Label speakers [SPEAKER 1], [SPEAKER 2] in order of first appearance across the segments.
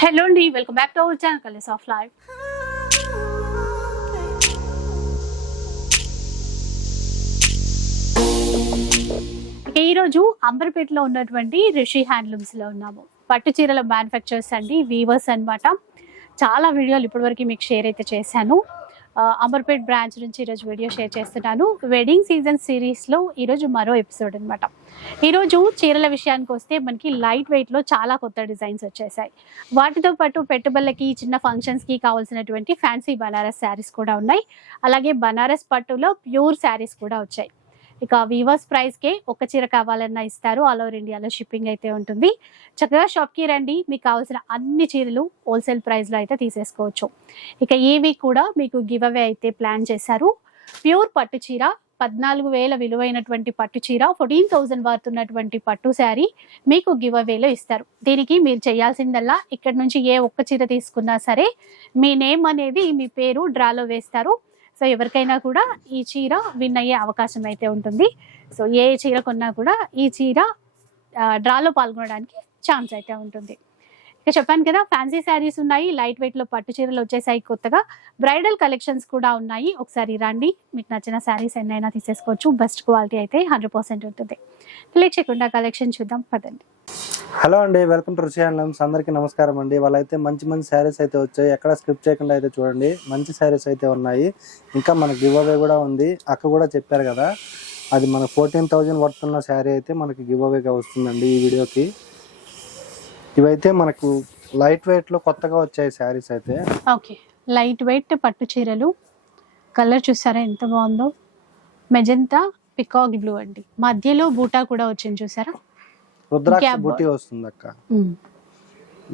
[SPEAKER 1] Hello అండి welcome back to our channel colours of life. ఈరోజు అంబర్పేటలో ఉన్నటువంటి రిషి హ్యాండ్లూమ్స్లో ఉన్నాము. పట్టు చీరల మ్యానుఫ్యాక్చర్స్ అండి వీవర్స్ అన్నమాట. చాలా వీడియోలు ఇప్పటివరకు మీకు షేర్ అయితే చేశాను. అమర్పేట్ బ్రాంచ్ నుంచి ఈరోజు వీడియో షేర్ చేస్తున్నాను. వెడ్డింగ్ సీజన్ సిరీస్లో ఈరోజు మరో ఎపిసోడ్ అనమాట ఈరోజు చీరల విషయానికి వస్తే మనకి లైట్ వెయిట్లో చాలా కొత్త డిజైన్స్ వచ్చేసాయి. వాటితో పాటు పెట్టుబడులకి చిన్న ఫంక్షన్స్కి కావాల్సినటువంటి ఫ్యాన్సీ బనారస్ శారీస్ కూడా ఉన్నాయి. అలాగే బనారస్ పట్టులో ప్యూర్ శారీస్ కూడా వచ్చాయి. ఇక వీవర్స్ ప్రైస్కే ఒక చీర కావాలన్నా ఇస్తారు. ఆల్ ఓవర్ ఇండియాలో షిప్పింగ్ అయితే ఉంటుంది. చక్కగా షాప్కి రండి. మీకు కావాల్సిన అన్ని చీరలు హోల్సేల్ ప్రైస్లో అయితే తీసేసుకోవచ్చు. ఇక ఈ వీక్ కూడా మీకు గివ్ అవే అయితే ప్లాన్ చేశారు. ప్యూర్ పట్టు చీర పద్నాలుగు వేల విలువైనటువంటి పట్టు చీర ఫోర్టీన్ థౌజండ్ వాడుతున్నటువంటి పట్టు శారీ మీకు గివ్ అవేలో ఇస్తారు. దీనికి మీరు చేయాల్సిందల్లా ఇక్కడ నుంచి ఏ ఒక్క చీర తీసుకున్నా సరే మీ నేమ్ అనేది మీ పేరు డ్రాలో వేస్తారు. సో ఎవరికైనా కూడా ఈ చీర విన్ అయ్యే అవకాశం అయితే ఉంటుంది. సో ఏ చీర కొన్నా కూడా ఈ చీర డ్రాలో పాల్గొనడానికి ఛాన్స్ అయితే ఉంటుంది. ఇక చెప్పాను కదా ఫ్యాన్సీ శారీస్ ఉన్నాయి లైట్ వెయిట్లో పట్టు చీరలు వచ్చేసాయి కొత్తగా. బ్రైడల్ కలెక్షన్స్ కూడా ఉన్నాయి. ఒకసారి రండి మీకు నచ్చిన శారీస్ ఎన్నైనా తీసేసుకోవచ్చు. బెస్ట్ క్వాలిటీ అయితే హండ్రెడ్ పర్సెంట్ ఉంటుంది. క్లిక్ చేయకుండా కలెక్షన్ చూద్దాం పదండి.
[SPEAKER 2] హలో అండి వెల్కమ్ టు రుచి హ్యాండ్లూమ్స్ అందరికీ నమస్కారం అండి. వాళ్ళైతే మంచి మంచి శారీస్ అయితే వచ్చాయి. ఎక్కడ స్క్రిప్ట్ చేయకుండా అయితే చూడండి. మంచి శారీస్ అయితే ఉన్నాయి. ఇంకా మనకి గివ్ అవే కూడా ఉంది. అక్క కూడా చెప్పారు కదా అది మన ఫోర్టీన్ థౌజండ్ పడుతున్న శారీ అయితే మనకి గివ్ అవేగా వస్తుందండి ఈ వీడియోకి. ఇవైతే మనకు లైట్ వెయిట్లో కొత్తగా వచ్చాయి శారీస్ అయితే.
[SPEAKER 1] ఓకే. లైట్ వెయిట్ పట్టు చీరలు. కలర్ చూసారా ఎంత బాగుందో? మెజంతా పికాక్ బ్లూ అండి. మధ్యలో బూటా కూడా వచ్చింది చూసారా?
[SPEAKER 2] రుద్రాక్ష బుట్టి వస్తుంది అక్క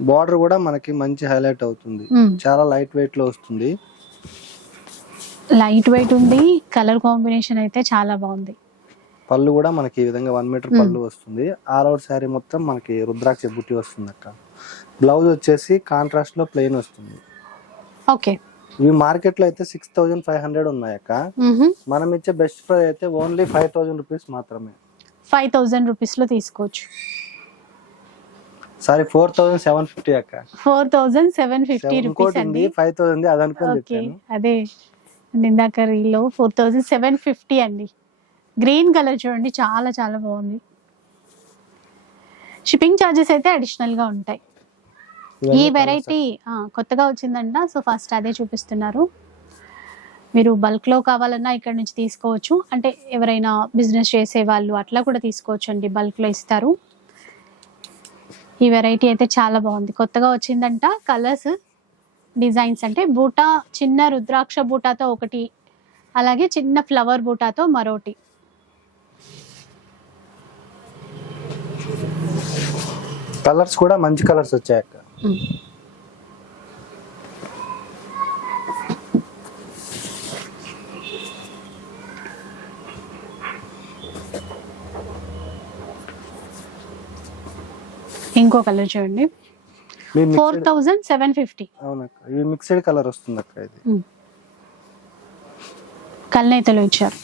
[SPEAKER 2] బార్డర్ కూడా మనకి మంచి హైలైట్ అవుతుంది. చాలా లైట్ వెయిట్లో వస్తుంది.
[SPEAKER 1] లైట్ వెయిట్ ఉంది కలర్ కాంబినేషన్ అయితే చాలా బాగుంది.
[SPEAKER 2] పళ్ళు కూడా మనకి ఈ విధంగా వన్ మీటర్. పళ్ళు వస్తుంది. ఆల్ అవుట్ శారీ మొత్తం మనకి రుద్రాక్ష బుట్టి వస్తుంది అక్క బ్లౌజ్ వచ్చేసి కాంట్రాస్ట్లో ప్లెయిన్ వస్తుంది.
[SPEAKER 1] ఓకే
[SPEAKER 2] ఇవి మార్కెట్లో అయితే సిక్స్ థౌజండ్ ఫైవ్ హండ్రెడ్ ఉన్నాయి అక్క మనం ఇచ్చే బెస్ట్ ప్రైస్ అయితే ఓన్లీ ఫైవ్ థౌజండ్ రూపీస్ మాత్రమే.
[SPEAKER 1] ఫైవ్ థౌజండ్ రూపీస్లో తీసుకోవచ్చు.
[SPEAKER 2] Sorry four thousand seven fifty అక్క.
[SPEAKER 1] Four thousand seven fifty
[SPEAKER 2] rupees
[SPEAKER 1] అండి.
[SPEAKER 2] ఫైవ్ థౌసండ్ అది
[SPEAKER 1] ఓకే అదే. ఇందాక రీలో ఫోర్ థౌజండ్ సెవెన్ ఫిఫ్టీ అండి. గ్రీన్ కలర్ చూడండి చాలా చాలా బాగుంది. షిప్పింగ్ ఛార్జెస్ అయితే అడిషనల్గా ఉంటాయి ఈ వెరైటీ కొత్తగా వచ్చిందంట సో ఫస్ట్ అదే చూపిస్తున్నారు. మీరు బల్క్లో కావాలన్నా ఇక్కడ నుంచి తీసుకోవచ్చు. అంటే ఎవరైనా బిజినెస్ చేసే వాళ్ళు అట్లా కూడా తీసుకోవచ్చు అండి బల్క్లో ఇస్తారు. ఈ వెరైటీ అయితే చాలా బాగుంది. కొత్తగా వచ్చిందంట కలర్స్ డిజైన్స్ అంటే బూటా చిన్న రుద్రాక్ష బూటాతో ఒకటి అలాగే చిన్న ఫ్లవర్ బూటాతో మరోటి.
[SPEAKER 2] కలర్స్ కూడా మంచి కలర్స్ వచ్చాయి
[SPEAKER 1] ఇంకో కలర్ చూడండి.
[SPEAKER 2] Four
[SPEAKER 1] thousand seven fifty.
[SPEAKER 2] అవునక్క ఇవి మిక్స్డ్ కలర్ వస్తుంది అక్క ఇది
[SPEAKER 1] కల్నేతలు ఇచ్చారు.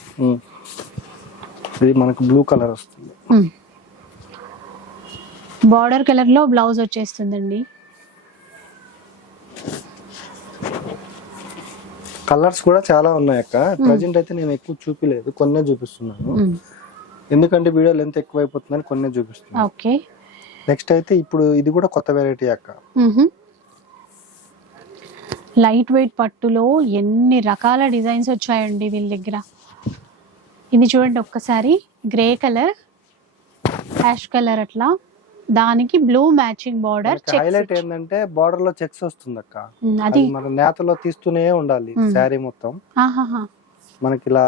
[SPEAKER 2] ఇది మనకు బ్లూ కలర్ వస్తుంది.
[SPEAKER 1] బార్డర్ కలర్లో బ్లౌజ్ వచ్చేస్తుందండి.
[SPEAKER 2] కలర్స్ కూడా చాలా ఉన్నాయి అక్క ప్రజెంట్ అయితే నేను ఎక్కువ చూపిలేదు. కొన్నే చూపిస్తున్నాను. ఎందుకంటే వీడియో లెంత్ ఎక్కువ అయిపోతుందని కొన్నే చూపిస్తున్నాను.
[SPEAKER 1] ఓకే.
[SPEAKER 2] నెక్స్ట్ అయితే ఇప్పుడు ఇది కూడా కొత్త వెరైటీ అక్క.
[SPEAKER 1] లైట్ వెయిట్ పట్టులో ఎన్ని రకాల డిజైన్స్ వచ్చాయండి వీళ్ళ దగ్గర? ఇది చూడండి ఒక్కసారి. గ్రే కలర్ యాష్ కలర్ అట్లా. దానికి బ్లూ మ్యాచింగ్ బార్డర్
[SPEAKER 2] హైలైట్ ఏంటంటే బార్డర్లో చెక్స్ వస్తుంది అక్క.
[SPEAKER 1] అది.
[SPEAKER 2] మన నేతలో తీస్తూనే ఉండాలి. శారీ మొత్తం. మనకి ఇలా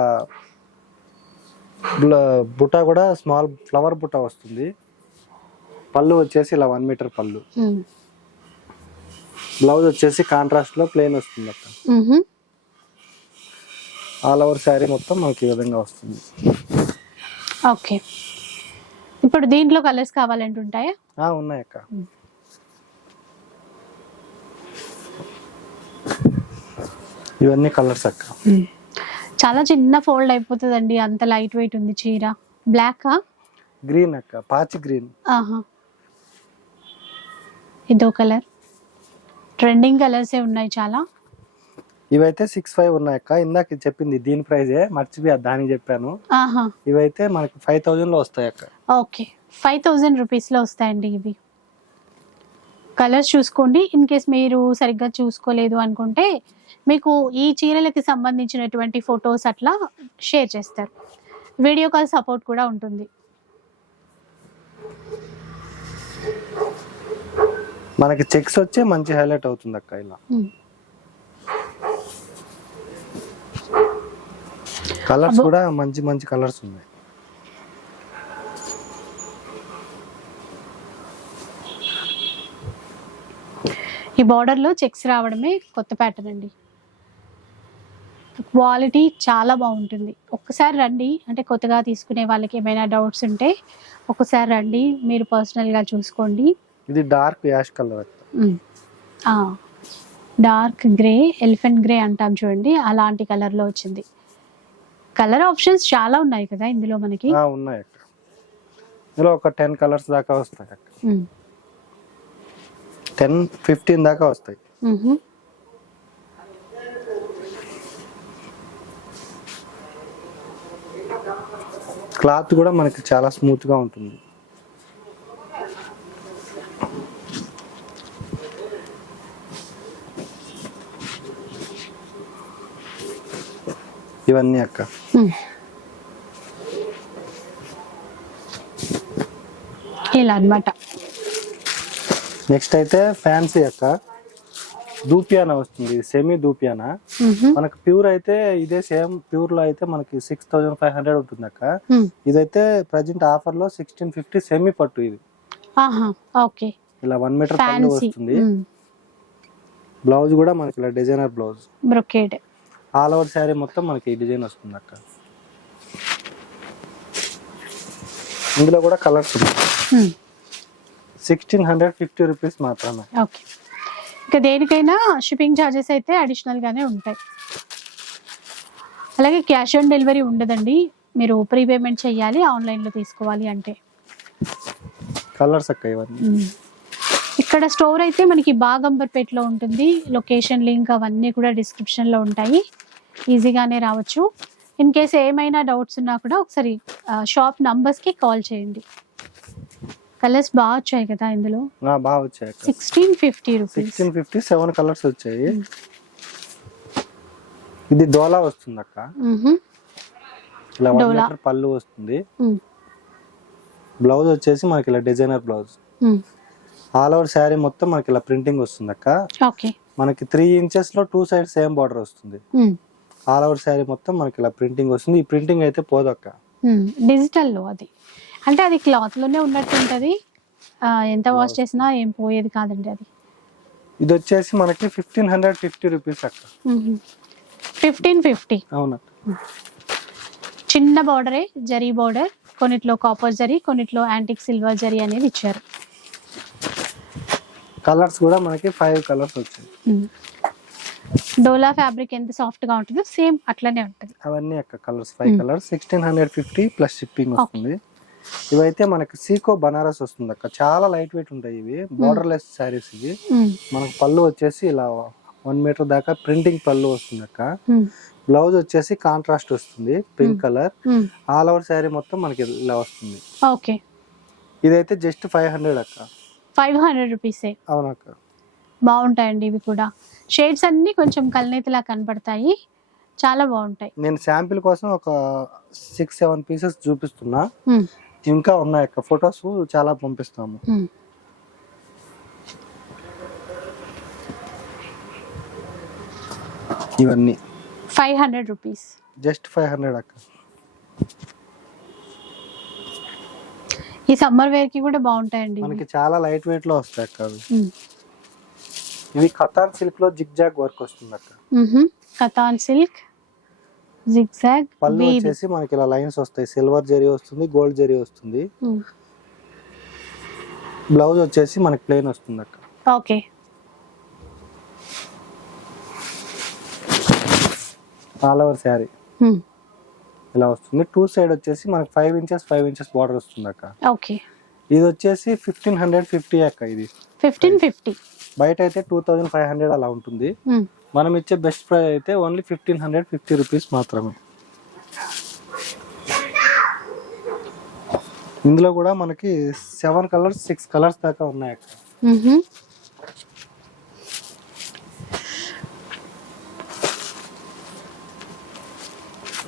[SPEAKER 2] బుట్ట కూడా స్మాల్ ఫ్లవర్ బుట్ట వస్తుంది. పళ్ళు వచ్చేసి ఇలా వన్ మీటర్ పళ్ళు. బ్లౌజ్ వచ్చేసి కాంట్రాస్ట్లో ప్లేన్ వస్తుంది అక్క. ఆల్ ఓవర్ శారీ మొత్తం మనకి ఈ విధంగా వస్తుంది.
[SPEAKER 1] ఓకే. ఇప్పుడు దీంట్లో కలర్స్ కావాలంటే ఉంటాయా?
[SPEAKER 2] ఆ ఉన్నాయి అక్క. ఇవన్నీ కలర్స్ అక్క.
[SPEAKER 1] చాలా చిన్న ఫోల్డ్ అయిపోతుందండి. అంత లైట్ వెయిట్ ఉంది చీర. బ్లాక్
[SPEAKER 2] గ్రీన్ అక్క. పాచి గ్రీన్
[SPEAKER 1] ఆహా. ఇదో కలర్. ట్రెండింగ్ కలర్సే ఉన్నాయి చాలా?
[SPEAKER 2] ఇవైతే సిక్స్ ఫైవ్ ఉన్నాయి అక్క. ఇందాక ఇది చెప్పింది దీని ప్రైజే మర్చిపోయా దానికి చెప్పాను.
[SPEAKER 1] ఆహా.
[SPEAKER 2] ఇవైతే మనకి ఫైవ్ థౌజండ్లో వస్తాయి అక్క.
[SPEAKER 1] ఓకే. ఫైవ్ థౌజండ్ రూపీస్లో వస్తాయండి ఇవి. కలర్స్ చూసుకోండి. ఇన్ కేస్ మీరు సరిగ్గా చూసుకోలేదు అనుకుంటే మీకు ఈ చీరలకి సంబంధించినటువంటి ఫొటోస్ అట్లా షేర్ చేస్తారు. వీడియో కాల్ సపోర్ట్ కూడా ఉంటుంది.
[SPEAKER 2] మనకి చెక్స్ వచ్చి మంచి హైలైట్ అవుతుంది అక్క ఇలా. కలర్స్. కూడా మంచి మంచి కలర్స్ ఉన్నాయి.
[SPEAKER 1] ఈ బార్డర్లో చెక్స్ రావడమే కొత్త ప్యాటర్న్ అండి. క్వాలిటీ చాలా బాగుంటుంది. ఒక్కసారి రండి అంటే కొత్తగా తీసుకునే వాళ్ళకి ఏమైనా డౌట్స్ ఉంటే ఒకసారి రండి మీరు పర్సనల్గా చూసుకోండి.
[SPEAKER 2] ఇది dark ash colour
[SPEAKER 1] dark grey elephant grey అంటాం చూడండి అలాంటి కలర్లో వచ్చింది. కలర్ ఆప్షన్స్ చాలా ఉన్నాయి కదా ఇందులో మనకి?
[SPEAKER 2] ఆ, ఉన్నాయి అక్క. ఇందులో ఒక టెన్ కలర్స్ దాకా వస్తాయి అక్క. టెన్ ఫిఫ్టీన్ దాకా వస్తాయి. క్లాత్ కూడా మనకి చాలా స్మూత్గా ఉంటుంది. ఇవన్నీ అక్క.
[SPEAKER 1] ఇలా అన్నమాట.
[SPEAKER 2] నెక్స్ట్ అయితే ఫ్యాన్సీ అక్క. దూపియానా వస్తుంది సెమీ దూపియానా. మనకి ప్యూర్ అయితే ఇదే సేమ్ ప్యూర్లో అయితే మనకి సిక్స్ థౌజండ్ ఫైవ్ హండ్రెడ్ ఉంటుంది అక్క. ఇదైతే ప్రజెంట్ ఆఫర్లో సిక్స్టీన్ ఫిఫ్టీ సెమీ పట్టు ఇది.
[SPEAKER 1] ఓకే.
[SPEAKER 2] ఇలా వన్ మీటర్ పళ్ళు
[SPEAKER 1] ఫ్యాన్సీ
[SPEAKER 2] వస్తుంది. బ్లౌజ్ కూడా మనకి ఇలా designer blouse
[SPEAKER 1] brocade
[SPEAKER 2] all over sari మొత్తం మనకి ఈ డిజైన్ వస్తుంది అక్క ఇందులో కూడా కలర్స్ ఉన్నాయి. సిక్స్టీన్ హండ్రెడ్ ఫిఫ్టీ రూపీస్ మాత్రమే.
[SPEAKER 1] ఓకే. ఇంకా దేనికైనా షిప్పింగ్ ఛార్జెస్ అయితే అడిషనల్ గానే ఉంటాయి. అలాగే క్యాష్ ఆన్ డెలివరీ ఉండదండి. మీరు ప్రీపేమెంట్ చేయాలి ఆన్లైన్లో తీసుకోవాలి అంటే.
[SPEAKER 2] కలర్స్ అక్క ఇవన్నీ.
[SPEAKER 1] ఇక్కడ స్టోర్ అయితే మనకి బాగంబర్పేటలో ఉంటుంది. లొకేషన్ లింక్ అవన్నీ కూడా డిస్క్రిప్షన్లో ఉంటాయి. ఈజీగానే రావచ్చు. ఇన్ కేస్ ఏమైనా డౌట్స్ ఉన్నా కూడా ఒకసారి షాప్ నంబర్స్కి కాల్ చేయండి. కలర్స్ బాగా వచ్చాయి కదా ఇందులో.
[SPEAKER 2] బాగా వచ్చాయి
[SPEAKER 1] sixteen fifty rupees
[SPEAKER 2] sixteen fifty seven colours వచ్చాయి. ఇది డోలా వస్తుంది అక్క.
[SPEAKER 1] డోలా.
[SPEAKER 2] పళ్ళు వస్తుంది. బ్లౌజ్ వచ్చేసి మనకి ఇలా designer blouse all over sari మొత్తం మనకి ఇలా ప్రింటింగ్ వస్తుంది అక్క.
[SPEAKER 1] ఓకే
[SPEAKER 2] మనకి త్రీ ఇంచెస్లో టూ సైడ్ సేమ్ బార్డర్ వస్తుంది. ఆల్ ఓవర్ శారీ మొత్తం మనకి ఇలా ప్రింటింగ్ వస్తుంది. ఈ ప్రింటింగ్ అయితే పోదు అక్క.
[SPEAKER 1] డిజిటల్లో అది. అంటే అది క్లాత్లోనే ఉన్నట్టు ఉంటుంది. ఎంత వాష్ చేసినా ఏం పోయేది కాదండి అది.
[SPEAKER 2] ఇది వచ్చేసి మనకి ఫిఫ్టీన్ హండ్రెడ్ ఫిఫ్టీ రూపీస్ అక్క.
[SPEAKER 1] Fifteen fifty.
[SPEAKER 2] అవునక్క
[SPEAKER 1] చిన్న బార్డరే జరీ బార్డర్ కొన్నిట్లో కాపర్ జరీ కొన్నిట్లో యాంటిక్ సిల్వర్ జరీ అనేది ఇచ్చారు.
[SPEAKER 2] కలర్స్ కూడా మనకి ఫైవ్ కలర్స్ వచ్చాయి.
[SPEAKER 1] డోలా ఫ్యాబ్రిక్ ఎంత సాఫ్ట్గా ఉంటుందో సేమ్ అట్లనే ఉంటుంది.
[SPEAKER 2] అవన్నీ అక్క colours five
[SPEAKER 1] Hmm.
[SPEAKER 2] Colours. Sixteen hundred fifty plus shipping వస్తుంది. ఇవైతే మనకి సీకో బనారస్ వస్తుంది అక్క. చాలా లైట్ వెయిట్ ఉంటాయి ఇవి. బార్డర్ లెస్ శారీస్ ఇవి. మనకు పళ్ళు వచ్చేసి ఇలా వన్ మీటర్ దాకా ప్రింటింగ్ పళ్ళు వస్తుంది అక్క. బ్లౌజ్ వచ్చేసి కాంట్రాస్ట్ వస్తుంది pink colour all over sari మొత్తం మనకి ఇలా వస్తుంది.
[SPEAKER 1] ఓకే
[SPEAKER 2] ఇదైతే జస్ట్ ఫైవ్ హండ్రెడ్ అక్క.
[SPEAKER 1] ఫైవ్ హండ్రెడ్ రూపీసే
[SPEAKER 2] అవునక్క
[SPEAKER 1] బాగుంటాయండి ఇవి కూడా. షేడ్స్ అన్ని కొంచెం కల్నేతలా కనపడతాయి. చాలా బాగుంటాయి.
[SPEAKER 2] నేను శాంపిల్ కోసం ఒక సిక్స్ సెవెన్ పీసెస్ చూపిస్తున్నా.
[SPEAKER 1] ఉమ్,
[SPEAKER 2] ఇంకా ఉన్నాయి ఫొటోస్ చాలా పంపిస్తాము.
[SPEAKER 1] ఉమ్.
[SPEAKER 2] ఇవన్నీ.
[SPEAKER 1] Five hundred rupees
[SPEAKER 2] just five hundred అక్క.
[SPEAKER 1] ఈ సమ్మర్ వేర్కి కూడా బాగుంటాయండి.
[SPEAKER 2] మనకి చాలా లైట్ వెయిట్లో వస్తాయి అక్క ఇవి కతాన్ సిల్క్లో జిగ్ జాగ్ వర్క్ వస్తుంది అక్క.
[SPEAKER 1] కతాన్ సిల్క్ జిగ్జాగ్
[SPEAKER 2] పళ్ళు వచ్చేసి మనకి ఇలా లైన్స్ వస్తాయి. సిల్వర్ జరీ వస్తుంది గోల్డ్ జరీ వస్తుంది. బ్లౌజ్ వచ్చేసి మనకి ప్లెయిన్ వస్తుంది అక్క
[SPEAKER 1] ఓకే.
[SPEAKER 2] All over sari. ఇలా వస్తుంది. టూ సైడ్ వచ్చేసి మనకి five inches five inches border వస్తుంది అక్క
[SPEAKER 1] ఓకే.
[SPEAKER 2] ఇది వచ్చేసి ఫిఫ్టీన్ హండ్రెడ్ ఫిఫ్టీ అక్క ఇది.
[SPEAKER 1] ఫిఫ్టీన్ ఫిఫ్టీ
[SPEAKER 2] బయట అయితే టూ థౌజండ్ ఫైవ్ హండ్రెడ్ అలా ఉంటుంది. మనం ఇచ్చే బెస్ట్ ప్రైస్ అయితే only fifteen hundred fifty rupees మాత్రమే. ఇందులో కూడా మనకి సెవెన్ కలర్స్ సిక్స్ కలర్స్ దాకా ఉన్నాయి అక్క.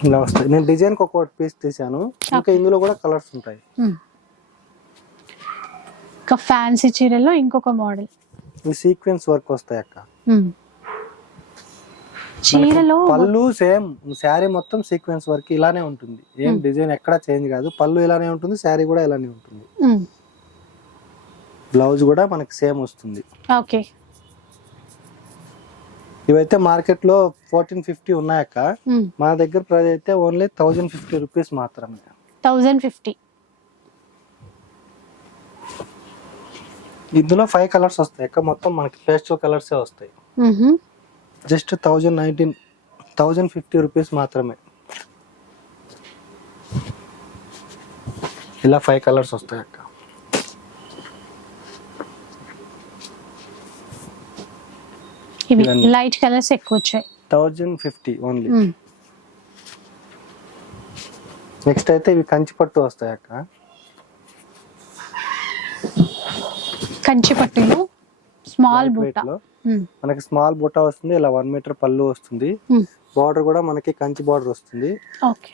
[SPEAKER 2] ఇలా వస్తాయి. నేను డిజైన్కి ఒక్కొక్కటి పీస్ తీసాను. ఇంకా ఇందులో కూడా కలర్స్ ఉంటాయి.
[SPEAKER 1] ఇంకా ఫ్యాన్సీ చీరల్లో ఇంకొక మోడల్
[SPEAKER 2] ఈ సీక్వెన్స్ వర్క్ వస్తాయి అక్క.
[SPEAKER 1] చీరలో
[SPEAKER 2] పళ్ళు సేమ్ శారీ మొత్తం సీక్వెన్స్ వర్క్ ఇలానే ఉంటుంది. ఏం డిజైన్ ఎక్కడా చేంజ్ కాదు. పళ్ళు ఇలానే ఉంటుంది శారీ కూడా ఇలానే ఉంటుంది. బ్లౌజ్ కూడా మనకి సేమ్ వస్తుంది.
[SPEAKER 1] ఓకే.
[SPEAKER 2] ఇవైతే మార్కెట్లో ఫోర్టీన్ ఫిఫ్టీ ఉన్నాయక్క మా దగ్గర ప్రైస్ అయితే ఓన్లీ థౌజండ్ ఫిఫ్టీ రూపీస్ మాత్రమే.
[SPEAKER 1] థౌజండ్ ఫిఫ్టీ
[SPEAKER 2] ఇందులో ఫైవ్ కలర్స్ వస్తాయి. అక్క మొత్తం మనకి పేస్టల్ కలర్స్ వస్తాయి. Just thousand nineteen thousand fifty rupees మాత్రమే. ఇలా ఫైవ్ కలర్స్ వస్తాయి అక్క.
[SPEAKER 1] ఇవి. లైట్ కలర్స్ ఎక్కువ వచ్చాయి.
[SPEAKER 2] థౌజండ్ ఫిఫ్టీ ఓన్లీ నెక్స్ట్ అయితే ఇవి కంచి పట్టు వస్తాయి అక్క.
[SPEAKER 1] కంచి పట్టులో స్మాల్
[SPEAKER 2] Light
[SPEAKER 1] బూట
[SPEAKER 2] weight లో మనకి స్మాల్ బుట్ట వస్తుంది ఇలా వన్ మీటర్ పళ్ళు వస్తుంది. బార్డర్ కూడా మనకి కంచి బార్డర్ వస్తుంది.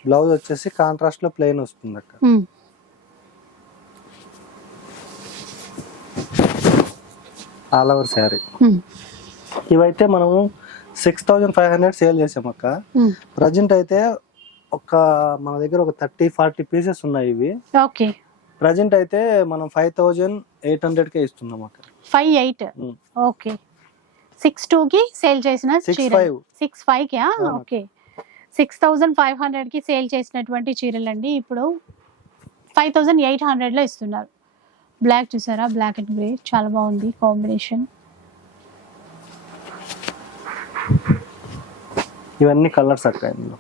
[SPEAKER 2] బ్లౌజ్ వచ్చేసి కాంట్రాస్ట్లో ప్లెయిన్ వస్తుంది అక్క. ఆల్ ఓవర్ శారీ ఇవైతే మనము six thousand five hundred sale చేసాం అక్క. ప్రజెంట్ అయితే ఒక మన దగ్గర ఒక థర్టీ ఫార్టీ పీసెస్ ఉన్నాయి ఇవి.
[SPEAKER 1] ఓకే.
[SPEAKER 2] ప్రజెంట్ అయితే మనం ఫైవ్ థౌజండ్ ఎయిట్ హండ్రెడ్కే ఇస్తున్నాం అక్క.
[SPEAKER 1] Five
[SPEAKER 2] eight.
[SPEAKER 1] Okay. Six two కి సేల్ చేసిన. సిక్స్
[SPEAKER 2] ఫైవ్కి.
[SPEAKER 1] ఓకే. సిక్స్ థౌజండ్ ఫైవ్ హండ్రెడ్కి సేల్ చేసినటువంటి చీరలు అండి ఇప్పుడు ఫైవ్ థౌజండ్ ఎయిట్ హండ్రెడ్లో ఇస్తున్నారు. బ్లాక్ చూసారా? బ్లాక్ అండ్ గ్రే చాలా బాగుంది కాంబినేషన్.
[SPEAKER 2] ఇవన్నీ కలర్స్ అక్క ఇందులో.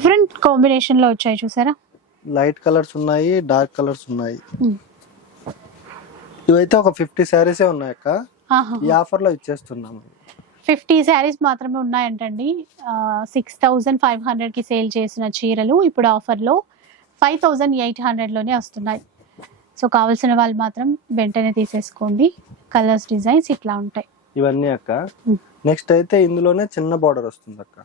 [SPEAKER 1] డిఫరెంట్ కాంబినేషన్లో వచ్చాయి చూసారా?
[SPEAKER 2] లైట్ కలర్స్ ఉన్నాయి డార్క్ కలర్స్ ఉన్నాయి. ఇవైతే ఒక ఫిఫ్టీ శారీసే ఉన్నాయి అక్క. ఈ ఆఫర్లో ఇచ్చేస్తున్నాము
[SPEAKER 1] ఫిఫ్టీ శారీస్ మాత్రమే ఉన్నాయంటండి. సిక్స్ థౌజండ్ ఫైవ్ హండ్రెడ్కి సేల్ చేసిన చీరలు ఇప్పుడు ఆఫర్లో ఫైవ్ థౌజండ్ ఎయిట్ హండ్రెడ్లోనే వస్తున్నాయి. సో కావాల్సిన వాళ్ళు మాత్రం వెంటనే తీసేసుకోండి. కలర్స్ డిజైన్స్ ఇట్లా ఉంటాయి.
[SPEAKER 2] ఇవన్నీ అక్క. నెక్స్ట్ అయితే ఇందులోనే చిన్న బార్డర్ వస్తుంది అక్క.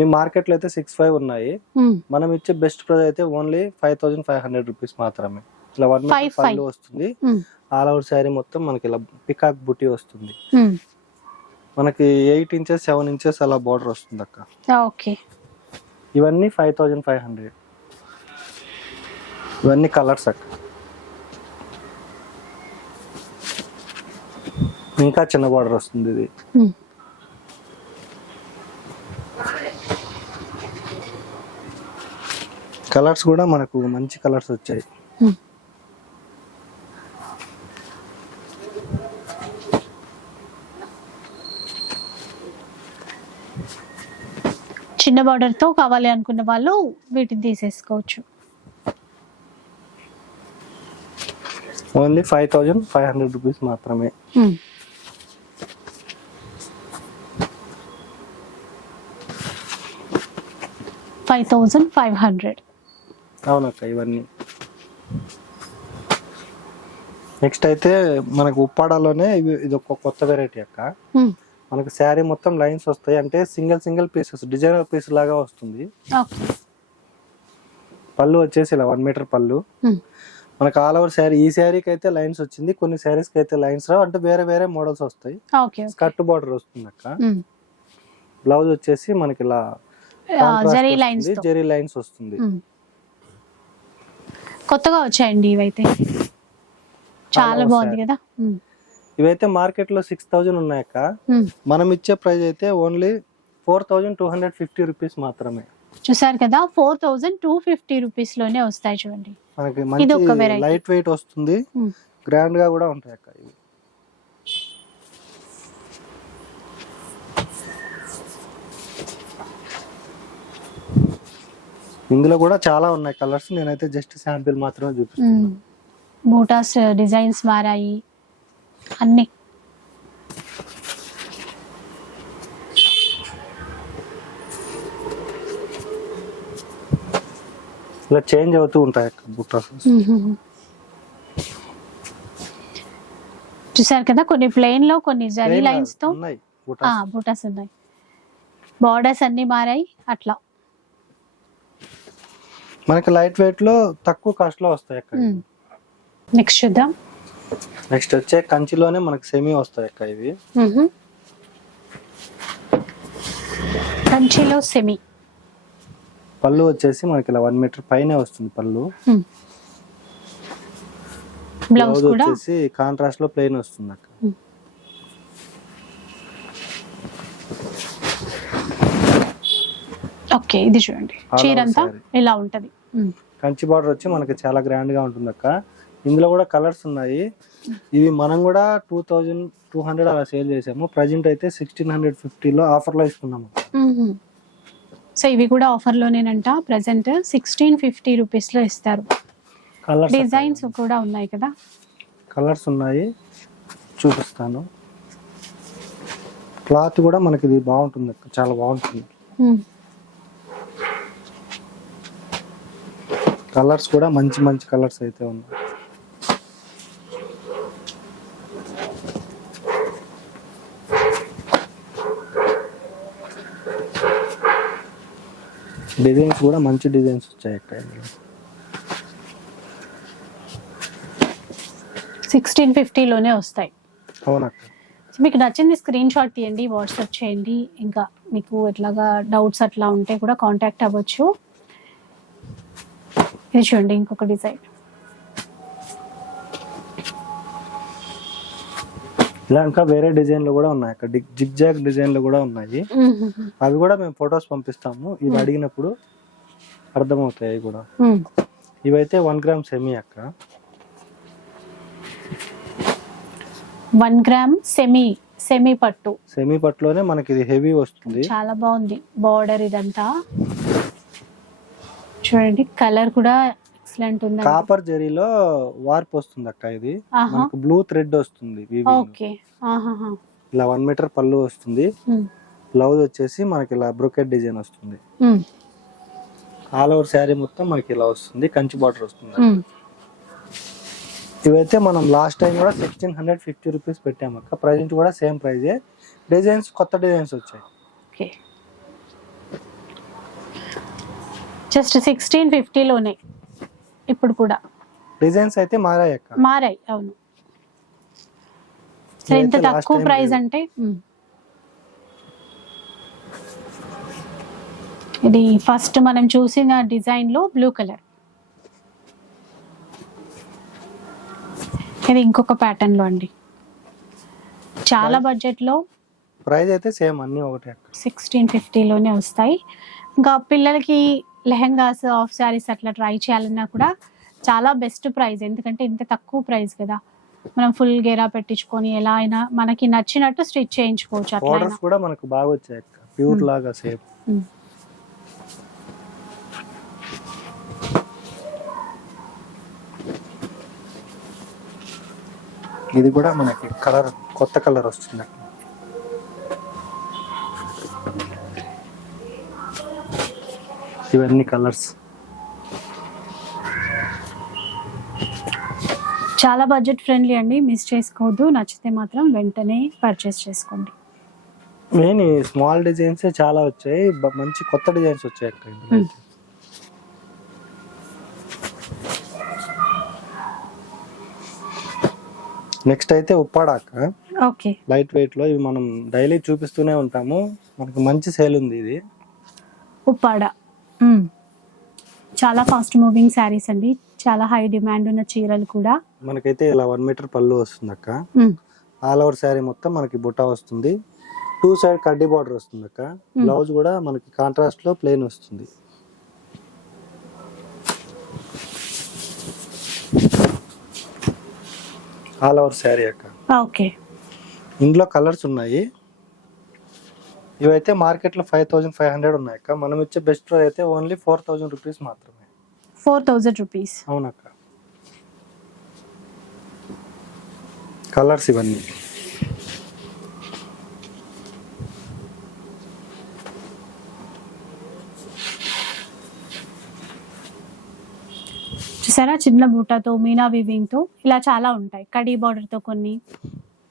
[SPEAKER 2] ఈ మార్కెట్లో అయితే సిక్స్ ఫైవ్ ఉన్నాయి. మనం ఇచ్చే బెస్ట్ ప్రైస్ అయితే only five thousand five hundred rupees మాత్రమే ఇలా వన్. పళ్ళు వస్తుంది. ఆల్ ఓవర్ శారీ మొత్తం మనకి ఇలా పికాక్ బుటీ వస్తుంది. మనకి ఎయిట్ ఇంచెస్ సెవెన్ ఇంచెస్ అలా బార్డర్ వస్తుంది అక్క
[SPEAKER 1] ఓకే
[SPEAKER 2] ఇవన్నీ ఫైవ్ థౌజండ్ ఫైవ్ హండ్రెడ్ ఇవన్నీ కలర్స్ అక్క ఇంకా చిన్న బార్డర్ వస్తుంది ఇది. కలర్స్ కూడా మనకు మంచి కలర్స్ వచ్చాయి.
[SPEAKER 1] చిన్న border తో కావాలి అనుకున్న వాళ్ళు వీటిని తీసేసుకోవచ్చు.
[SPEAKER 2] Only five thousand five hundred rupees మాత్రమే.
[SPEAKER 1] Five thousand five hundred.
[SPEAKER 2] అవునక్క ఇవన్నీ. నెక్స్ట్ అయితే మనకు ఉప్పాడలోనే ఇవి ఇది ఒక కొత్త వెరైటీ అక్క. మనకు శారీ మొత్తం లైన్స్ వస్తాయి. అంటే single single pieces designer piece లాగా వస్తుంది. పళ్ళు వచ్చేసి ఇలా వన్ మీటర్ పళ్ళు. మనకు ఆల్ ఓవర్ శారీ ఈ శారీకి అయితే లైన్స్ వచ్చింది. కొన్ని శారీస్కి అయితే లైన్స్ రావు. అంటే వేరే వేరే మోడల్స్ వస్తాయి. స్కర్ట్ బార్డర్ వస్తుంది అక్క బ్లౌజ్ వచ్చేసి మనకి ఇలా
[SPEAKER 1] జరీ లైన్స్
[SPEAKER 2] జరీ లైన్స్ వస్తుంది.
[SPEAKER 1] కొత్తగా వచ్చాయండి ఇవైతే. చాలా బాగుంది. కదా? మ్మ్.
[SPEAKER 2] ఇవైతే మార్కెట్లో సిక్స్ థౌజండ్ ఉన్నాయక్క.
[SPEAKER 1] మ్మ్.
[SPEAKER 2] మనం ఇచ్చే ప్రైస్ అయితే only four thousand two hundred fifty rupees మాత్రమే.
[SPEAKER 1] చూసారు కదా? ఫోర్ థౌజండ్ టూ ఫిఫ్టీ రూపీస్లోనే వస్తాయి చూడండి.
[SPEAKER 2] మనకి. లైట్ వెయిట్ వస్తుంది. గ్రాండ్గా కూడా ఉంటాయి అక్క ఇవి ఇందులో కూడా చాలా ఉన్నాయి కలర్స్. నేనైతే జస్ట్ శాంపిల్ మాత్రమే చూపిస్తాను
[SPEAKER 1] బూటాస్ డిజైన్స్ మారాయి. అన్ని.
[SPEAKER 2] ఇలా చేంజ్ అవుతూ ఉంటాయి బుట్టాస్
[SPEAKER 1] చూసారు కదా కొన్ని ప్లెయిన్లో కొన్ని జరీ
[SPEAKER 2] లైన్స్తో?
[SPEAKER 1] బూటాస్. ఉన్నాయి. బార్డర్స్ అన్ని మారాయి. అట్లా.
[SPEAKER 2] మనకి లైట్ వెయిట్లో తక్కువ కాస్ట్లో వస్తాయి అక్క
[SPEAKER 1] నెక్స్ట్ చూద్దాం.
[SPEAKER 2] నెక్స్ట్ వచ్చే కంచిలోనే మనకి సెమీ వస్తాయి అక్క ఇవి.
[SPEAKER 1] కంచిలో సెమీ
[SPEAKER 2] పళ్ళు వచ్చేసి మనకి ఇలా వన్ మీటర్ పైనే వస్తుంది పళ్ళు.
[SPEAKER 1] బ్లౌజ్
[SPEAKER 2] వచ్చేసి కాంట్రాస్ట్లో ప్లెయిన్ వస్తుంది అక్క.
[SPEAKER 1] ఓకే ఇది చూడండి. చీర అంతా. ఇలా ఉంటది.
[SPEAKER 2] కంచి బార్డర్ వచ్చి మనకి చాలా గ్రాండ్గా ఉంటుంది అక్క ఇందులో కూడా కలర్స్ ఉన్నాయి. ఇవి మనం కూడా టూ థౌజండ్ టూ హండ్రెడ్ అలా సేల్ చేసాము. ప్రజెంట్ అయితే సిక్స్టీన్ హండ్రెడ్ ఫిఫ్టీలో ఆఫర్లో ఇస్తున్నాము.
[SPEAKER 1] సో ఇవి కూడా ఆఫర్ లోనేనంట. ప్రెసెంట్ సిక్స్టీన్ ఫిఫ్టీ రూపీస్లో ఇస్తారు. డిజైన్స్ కూడా ఉన్నాయి కదా?
[SPEAKER 2] కలర్స్ ఉన్నాయి. చూపిస్తాను. క్లాత్ కూడా మనకి ఇది బాగుంటుంది చాలా బాగుంటుంది. కలర్స్ కూడా మంచి మంచి కలర్స్ అయితే ఉన్నాయి. డిజైన్స్ కూడా మంచి డిజైన్స్ వచ్చాయి.
[SPEAKER 1] సిక్స్టీన్ ఫిఫ్టీలోనే వస్తాయి.
[SPEAKER 2] అవునక్క
[SPEAKER 1] మీకు నచ్చింది స్క్రీన్ షాట్ తీయండి వాట్సాప్ చేయండి. ఇంకా మీకు ఎట్లాగా డౌట్స్ అట్లా ఉంటే కూడా కాంటాక్ట్ అవ్వచ్చు. ఇది చూడండి ఇంకొక డిజైన్.
[SPEAKER 2] ఇలా ఇంకా వేరే డిజైన్లు కూడా ఉన్నాయి అక్క. జిగ్ జాగ్ డిజైన్లు కూడా ఉన్నాయి. అవి కూడా మేము ఫొటోస్ పంపిస్తాము. ఇవి అడిగినప్పుడు అర్థమవుతాయి అవి కూడా ఇవైతే వన్ గ్రామ్ సెమీ అక్క.
[SPEAKER 1] వన్ గ్రామ్ సెమీ సెమీ పట్టు.
[SPEAKER 2] సెమీ పట్టులోనే మనకి ఇది హెవీ వస్తుంది.
[SPEAKER 1] చాలా బాగుంది. బార్డర్ ఇదంతా. చూడండి కలర్ కూడా ఎక్సలెంట్ ఉంది
[SPEAKER 2] కాపర్ జరీలో వార్ప్ వస్తుంది అక్క ఇది. మనకు బ్లూ థ్రెడ్ వస్తుంది.
[SPEAKER 1] ఓకే.
[SPEAKER 2] ఇలా వన్ మీటర్ పళ్ళు వస్తుంది. బ్లౌజ్ వచ్చేసి మనకి ఇలా బ్రొకెట్ డిజైన్ వస్తుంది. ఆల్ ఓవర్ శారీ మొత్తం మనకి ఇలా వస్తుంది కంచి బార్డర్ వస్తుంది. ఇవైతే మనం లాస్ట్ టైం కూడా సిక్స్టీన్ హండ్రెడ్ ఫిఫ్టీ రూపీస్ పెట్టాము అక్క ప్రజెంట్ కూడా సేమ్ ప్రైజే డిజైన్స్ కొత్త డిజైన్స్ వచ్చాయి
[SPEAKER 1] ఓకే జస్ట్ సిక్స్టీన్ ఫిఫ్టీలోనే ఇప్పుడు కూడా.
[SPEAKER 2] డిజైన్స్ అయితే మారాయి అక్క.
[SPEAKER 1] మారాయి అవును. సో ఇంత తక్కువ ప్రైస్. అంటే. ఇది ఫస్ట్ మనం చూసిన డిజైన్లో బ్లూ కలర్. ఇది ఇంకొక ప్యాటర్న్లో అండి. చాలా బడ్జెట్లో
[SPEAKER 2] ప్రైస్ అయితే సేమ్ అన్ని ఒకటే
[SPEAKER 1] సిక్స్టీన్ ఫిఫ్టీలోనే వస్తాయి. ఇంకా పిల్లలకి లెహెంగాస్ ఆఫ్ శారీస్ అట్లా ట్రై చేయాలన్నా కూడా చాలా బెస్ట్ ప్రైస్ ఎందుకంటే ఇంత తక్కువ ప్రైస్ కదా. మనం ఫుల్ గేరా పెట్టించుకొని ఎలా అయినా మనకి నచ్చినట్టు స్టిచ్ చేయించుకోవచ్చు అట్లా
[SPEAKER 2] కూడా మనకు బాగా వచ్చాయి ప్యూర్
[SPEAKER 1] Hmm.
[SPEAKER 2] లాగా సేమ్
[SPEAKER 1] ఉమ్.
[SPEAKER 2] ఇది కూడా మనకి కలర్ కొత్త కలర్ వస్తుంది ఇవన్నీ కలర్స్.
[SPEAKER 1] చాలా బడ్జెట్ ఫ్రెండ్లీ అండి మిస్ చేసుకోవద్దు నచ్చితే మాత్రం వెంటనే పర్చేస్ చేసుకోండి.
[SPEAKER 2] మెయిన్ స్మాల్ డిజైన్స్ చాలా వచ్చాయి మంచి కొత్త డిజైన్స్ వచ్చాయి అక్క ఇందులో అయితే. నెక్స్ట్ అయితే ఉప్పాడాక.
[SPEAKER 1] ఓకే.
[SPEAKER 2] లైట్ వెయిట్లో ఇవి మనం డైలీ చూపిస్తూనే ఉంటాము. మనకి మంచి సేల్ ఉంది ఇది.
[SPEAKER 1] ఉప్పాడ. చాలా ఫాస్ట్ మూవింగ్ శారీస్ అండి. చాలా హై డిమాండ్ ఉన్న చీరలు కూడా.
[SPEAKER 2] మనకైతే ఇలా వన్ మీటర్ పళ్ళు వస్తుంది అక్క. ఆల్ ఓవర్ శారీ మొత్తం మనకి బుట్ట వస్తుంది. టూ సైడ్ కడ్డీ బార్డర్ వస్తుంది అక్క. బ్లౌజ్ కూడా మనకి కాంట్రాస్ట్లో ప్లెయిన్ వస్తుంది. ఆల్ ఓవర్ శారీ అక్క.
[SPEAKER 1] ఓకే.
[SPEAKER 2] ఇందులో కలర్స్ ఉన్నాయి. ఇవైతే మార్కెట్లో ఫైవ్ థౌజండ్ ఫైవ్ హండ్రెడ్ ఉన్నాయి అక్క. మనం ఇచ్చే బెస్ట్ ప్రైస్ అయితే ఓన్లీ ఫోర్ థౌజండ్ రూపీస్ మాత్రమే.
[SPEAKER 1] Four thousand rupees.
[SPEAKER 2] అవునక్క. కలర్స్ ఇవన్నీ.
[SPEAKER 1] చూసారా? చిన్న బూటాతో మీనా వీవింగ్తో ఇలా చాలా ఉంటాయి. కడీ బార్డర్తో కొన్ని.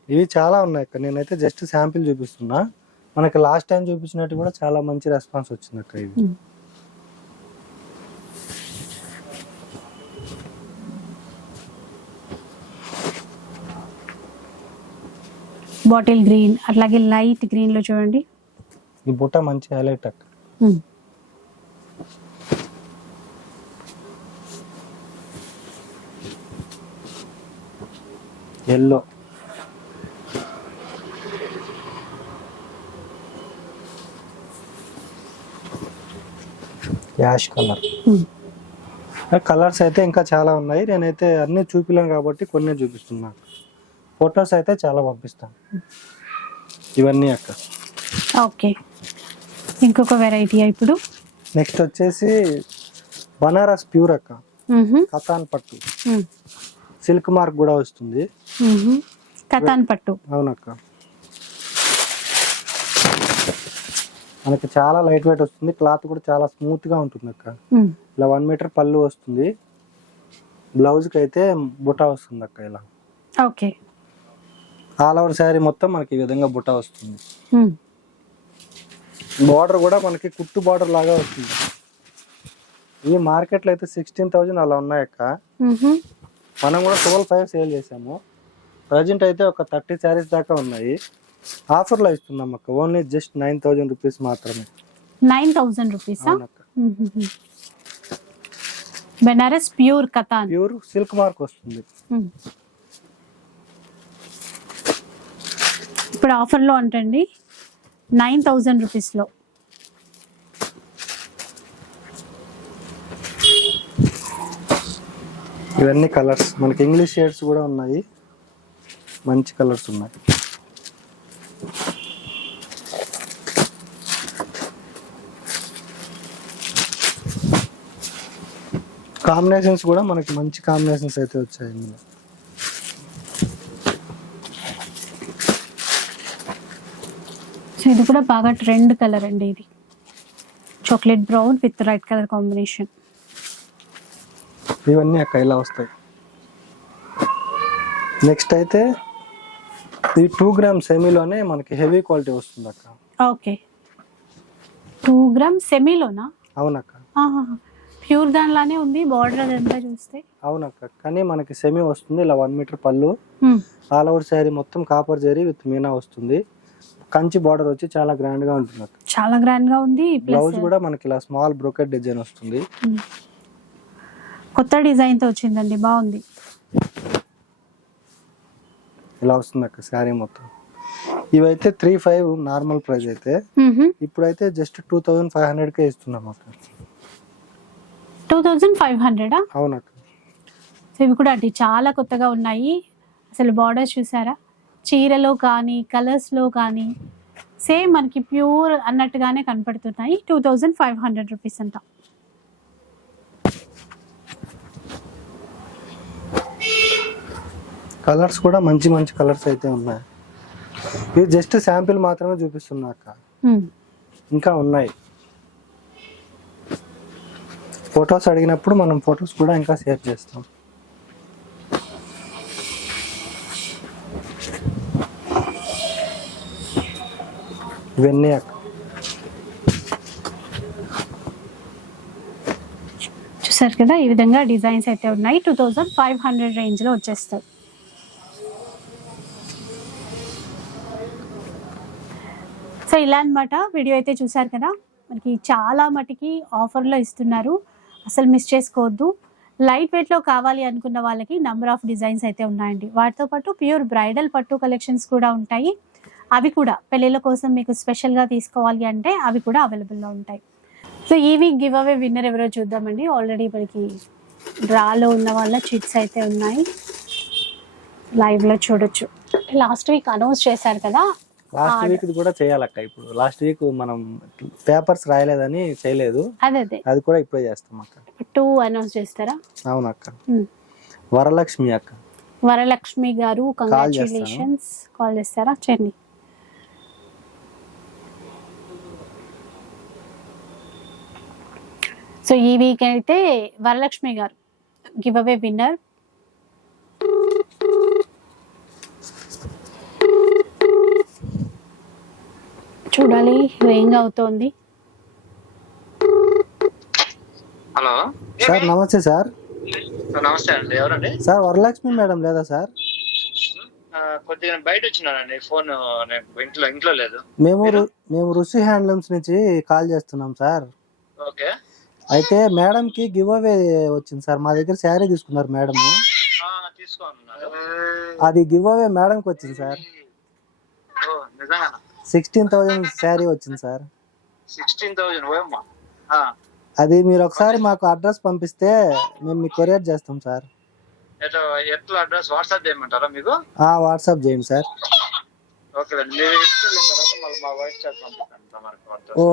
[SPEAKER 2] ఇవి చాలా ఉన్నాయి అక్క. నేనైతే జస్ట్ శాంపిల్ చూపిస్తున్నా. మనకి లాస్ట్ టైం చూపించినట్టు కూడా చాలా మంచి రెస్పాన్స్ వచ్చింది అక్క
[SPEAKER 1] ఉమ్. బాటిల్ గ్రీన్ అట్లాగే లైట్ గ్రీన్లో చూడండి
[SPEAKER 2] ఈ బుట్ట మంచి హైలైట్ అక్క. Yellow ash colour. కలర్స్ అయితే ఇంకా చాలా ఉన్నాయి. నేనైతే అన్ని చూపిలేను కాబట్టి కొన్ని చూపిస్తున్నాను ఫొటోస్ అయితే చాలా పంపిస్తాను ఇవన్నీ అక్క.
[SPEAKER 1] ఓకే. ఇంకొక వెరైటీ ఇప్పుడు?
[SPEAKER 2] నెక్స్ట్ వచ్చేసి బనారస్ ప్యూర్ అక్క. కథాన్ పట్టు. సిల్క్ మార్క్ కూడా వస్తుంది.
[SPEAKER 1] కతాన్ పట్టు.
[SPEAKER 2] అవునక్క. మనకి చాలా లైట్ వెయిట్ వస్తుంది. క్లాత్ కూడా చాలా స్మూత్గా ఉంటుంది అక్క. ఇలా వన్ మీటర్ పళ్ళు వస్తుంది. బ్లౌజ్కి అయితే బుటా వస్తుంది అక్క ఇలా.
[SPEAKER 1] ఓకే.
[SPEAKER 2] ఆల్ ఓవర్ శారీ మొత్తం మనకి ఈ విధంగా బుటా వస్తుంది. బార్డర్ కూడా మనకి కుట్టు బార్డర్ లాగా వస్తుంది. ఈ మార్కెట్లో అయితే సిక్స్టీన్ థౌజండ్ అలా ఉన్నాయి అక్క.
[SPEAKER 1] మ్హూ.
[SPEAKER 2] మనం కూడా ట్వెల్వ్ ఫైవ్ సేల్ చేసాము ప్రజెంట్ అయితే ఒక థర్టీ శారీస్ దాకా ఉన్నాయి. ఆఫర్లో ఇస్తున్నాం అక్క only just nine thousand rupees మాత్రమే.
[SPEAKER 1] Nine thousand రూపీసా. Banaras pure katan.
[SPEAKER 2] Pure silk mark వస్తుంది.
[SPEAKER 1] ఇప్పుడు ఆఫర్లో అంటండి. నైన్ థౌజండ్ రూపీస్లో.
[SPEAKER 2] ఇవన్నీ కలర్స్. మనకి ఇంగ్లీష్ షేడ్స్ కూడా ఉన్నాయి. మంచి కలర్స్ ఉన్నాయి. కాంబినేషన్స్ కూడా మనకి మంచి కాంబినేషన్స్ అయితే వచ్చాయి ఇందులో.
[SPEAKER 1] సో ఇది కూడా బాగా ట్రెండ్ కలర్ అండి ఇది. Chocolate brown with red colour combination.
[SPEAKER 2] ఇవన్నీ అక్క ఇలా వస్తాయి. నెక్స్ట్ అయితే ఈ టూ గ్రామ్ సెమీలోనే మనకి హెవీ క్వాలిటీ వస్తుంది అక్క
[SPEAKER 1] ఓకే. Two gram సెమీలోనా?
[SPEAKER 2] అవునక్క.
[SPEAKER 1] ప్యూర్ దానిలానే ఉంది బార్డర్ అదంతా చూస్తే.
[SPEAKER 2] అవునక్క కానీ మనకి సెమీ వస్తుంది ఇలా one metre
[SPEAKER 1] pallu.
[SPEAKER 2] All over sari మొత్తం కాపర్ జరీ విత్ మీనా వస్తుంది. కంచి బార్డర్ వచ్చి చాలా గ్రాండ్గా ఉంటుంది
[SPEAKER 1] చాలా గ్రాండ్గా ఉంది
[SPEAKER 2] బ్లౌజ్ కూడా మనకి ఇలా స్మాల్ బ్రోకెట్ డిజైన్ వస్తుంది.
[SPEAKER 1] కొత్త డిజైన్తో వచ్చిందండి బాగుంది.
[SPEAKER 2] ఇలా వస్తుంది అక్క శారీ మొత్తం. ఇవైతే త్రీ ఫైవ్ నార్మల్ ప్రైస్ అయితే. ఇప్పుడైతే just two thousand five hundred కే ఇస్తున్నాం అక్క.
[SPEAKER 1] టూ థౌజండ్ ఫైవ్ హండ్రెడా?
[SPEAKER 2] అవునక్క
[SPEAKER 1] సో ఇవి కూడా అంటే చాలా కొత్తగా ఉన్నాయి. అసలు బార్డర్స్ చూసారా? చీరలో కానీ కలర్స్లో కానీ సేమ్ మనకి ప్యూర్ అన్నట్టుగానే కనపడుతున్నాయి. Two thousand five hundred rupees అంట.
[SPEAKER 2] కలర్స్ కూడా మంచి మంచి కలర్స్ అయితే ఉన్నాయి. ఇది జస్ట్ శాంపిల్ మాత్రమే చూపిస్తున్నా అక్క.
[SPEAKER 1] మ్మ్.
[SPEAKER 2] ఇంకా ఉన్నాయి. ఫొటోస్ అడిగినప్పుడు మనం ఫొటోస్ కూడా ఇంకా షేర్ చేస్తాం. ఇవన్నీ
[SPEAKER 1] చూసారు కదా ఈ విధంగా డిజైన్స్ అయితే ఉన్నాయి. టూ థౌజండ్ ఫైవ్ హండ్రెడ్ రేంజ్లో వచ్చేస్తాయి. సో ఇలా అన్నమాట వీడియో అయితే చూసారు కదా. మనకి చాలా మటుకి ఆఫర్లో ఇస్తున్నారు. అసలు మిస్ చేసుకోవద్దు. లైట్ వెయిట్లో కావాలి అనుకున్న వాళ్ళకి నంబర్ ఆఫ్ డిజైన్స్ అయితే ఉన్నాయండి. వాటితో పాటు ప్యూర్ బ్రైడల్ పట్టు కలెక్షన్స్ కూడా ఉంటాయి. అవి కూడా పెళ్ళిళ్ళ కోసం మీకు స్పెషల్గా తీసుకోవాలి అంటే అవి కూడా అవైలబుల్లో ఉంటాయి. సో ఈ వీక్ గివ్ అవే విన్నర్ ఎవరో చూద్దామండి. ఆల్రెడీ మనకి డ్రాలో ఉన్న వాళ్ళ చిట్స్ అయితే ఉన్నాయి. లైవ్లో చూడొచ్చు. లాస్ట్ వీక్ అనౌన్స్ చేశారు కదా
[SPEAKER 2] లాస్ట్ వీక్ కూడా చేయాలక్క ఇప్పుడు. లాస్ట్ వీక్ మనం పేపర్స్ రాయలేదని చేయలేదు.
[SPEAKER 1] అదే అదే.
[SPEAKER 2] కూడా ఇప్పుడే చేస్తాం అక్క.
[SPEAKER 1] టూ అనౌన్స్ చేస్తారా?
[SPEAKER 2] అవునక్క. వరలక్ష్మి అక్క.
[SPEAKER 1] వరలక్ష్మి గారు కంగ్రాచులేషన్స్ కాల్ చేస్తారా? చెన్ని సో ఈ వీక్ అయితే వరలక్ష్మి గారు గివ్ అవే విన్నర్. చూడాలి రింగ్ అవుతోంది.
[SPEAKER 3] హలో?
[SPEAKER 2] సార్ నమస్తే సార్.
[SPEAKER 3] నమస్తే అండి. ఎవరండి?
[SPEAKER 2] సార్ వరలక్ష్మి మేడం లేదా సార్?
[SPEAKER 3] కొద్దిగా బయట వచ్చినానండి. ఫోన్ ఇంట్లో ఇంట్లో లేదు.
[SPEAKER 2] మేము మేము ఋషి హ్యాండ్లూమ్స్ నుంచి కాల్ చేస్తున్నాం సార్.
[SPEAKER 3] ఓకే.
[SPEAKER 2] అయితే మేడం కి గివ్ అవే వచ్చింది సార్. మా దగ్గర శారీ తీసుకున్నారు మేడం అది గివ్ అవే మేడం కి వచ్చింది సార్. సిక్స్టీన్ థౌజండ్ శారీ వచ్చింది సార్.
[SPEAKER 3] సిక్స్టీన్ థౌజండ్ ఓయమ్మా.
[SPEAKER 2] అది మీరు ఒకసారి మాకు అడ్రస్ పంపిస్తే మేము మీకు కొరియర్ చేస్తాం సార్.
[SPEAKER 3] ఎట్లా ఎట్లా అడ్రస్? వాట్సాప్ చేయమంటారా మీకు?
[SPEAKER 2] ఆ వాట్సాప్ చేయండి
[SPEAKER 3] sir. Okay.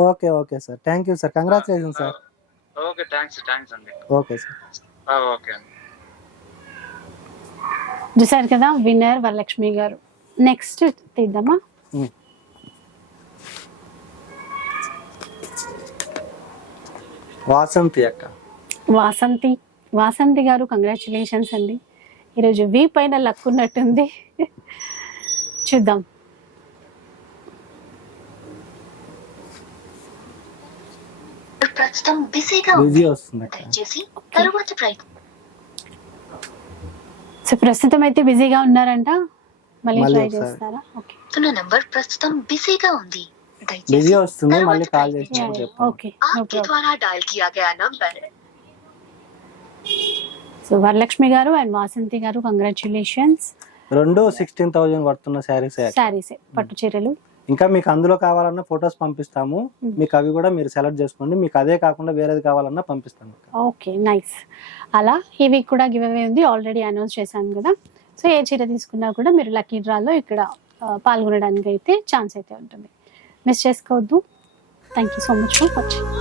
[SPEAKER 2] Okay okay sir. Thank you sir. Congratulation sir.
[SPEAKER 3] Okay thanks thanks అండి.
[SPEAKER 2] Okay sir.
[SPEAKER 3] ఆ, ఓకే అండి.
[SPEAKER 1] చూసారు కదా విన్నర్ వరలక్ష్మి గారు. నెక్స్ట్ తీద్దామా?
[SPEAKER 2] వాసంతి అక్క.
[SPEAKER 1] వాసంతి వాసంతి గారు కంగ్రాచులేషన్స్ అండి. ఈరోజు వీ పైన లక్ ఉన్నట్టుంది. చూద్దాం.
[SPEAKER 4] ప్రస్తుతం బిజీగా దయచేసి తరువాత ప్రయత్నం.
[SPEAKER 1] సో ప్రస్తుతం అయితే బిజీగా ఉన్నారంట. మళ్ళీ ట్రై. చేస్తారా? ఓకే
[SPEAKER 4] నంబర్ ప్రస్తుతం బిజీగా ఉంది.
[SPEAKER 2] బిజీ
[SPEAKER 4] దయచేసి
[SPEAKER 2] వస్తుంది మళ్ళీ కాల్
[SPEAKER 4] తర్వాత
[SPEAKER 2] చేసి
[SPEAKER 4] ప్రయత్నం.
[SPEAKER 2] చెప్తాను
[SPEAKER 1] ఓకే నో
[SPEAKER 4] आपके
[SPEAKER 1] ప్రాబ్లం
[SPEAKER 4] द्वारा डायल किया गया नंबर
[SPEAKER 1] సో వరలక్ష్మి గారు అండ్ వాసంతి గారు కంగ్రాచులేషన్స్
[SPEAKER 2] రెండు సిక్స్టీన్ థౌజండ్ పడుతున్న శారీస్
[SPEAKER 1] శారీస్ పట్టు చీరలు
[SPEAKER 2] ఇంకా మీకు అందులో కావాలన్నా ఫొటోస్ పంపిస్తాము
[SPEAKER 1] Hmm.
[SPEAKER 2] మీకు అవి కూడా మీరు సెలెక్ట్ చేసుకోండి మీకు అదే కాకుండా వేరేది కావాలన్నా పంపిస్తాను
[SPEAKER 1] ఓకే నైస్ అలా ఈ వీక్ కూడా గివ్ అవే ఉంది ఆల్రెడీ అనౌన్స్ చేశాను కదా సో ఏ చీర తీసుకున్నా కూడా మీరు లక్కీ డ్రాలో ఇక్కడ ఆ, పాల్గొనడానికి అయితే ఛాన్స్ అయితే ఉంటుంది మిస్ చేసుకోవద్దు thank you so much for watching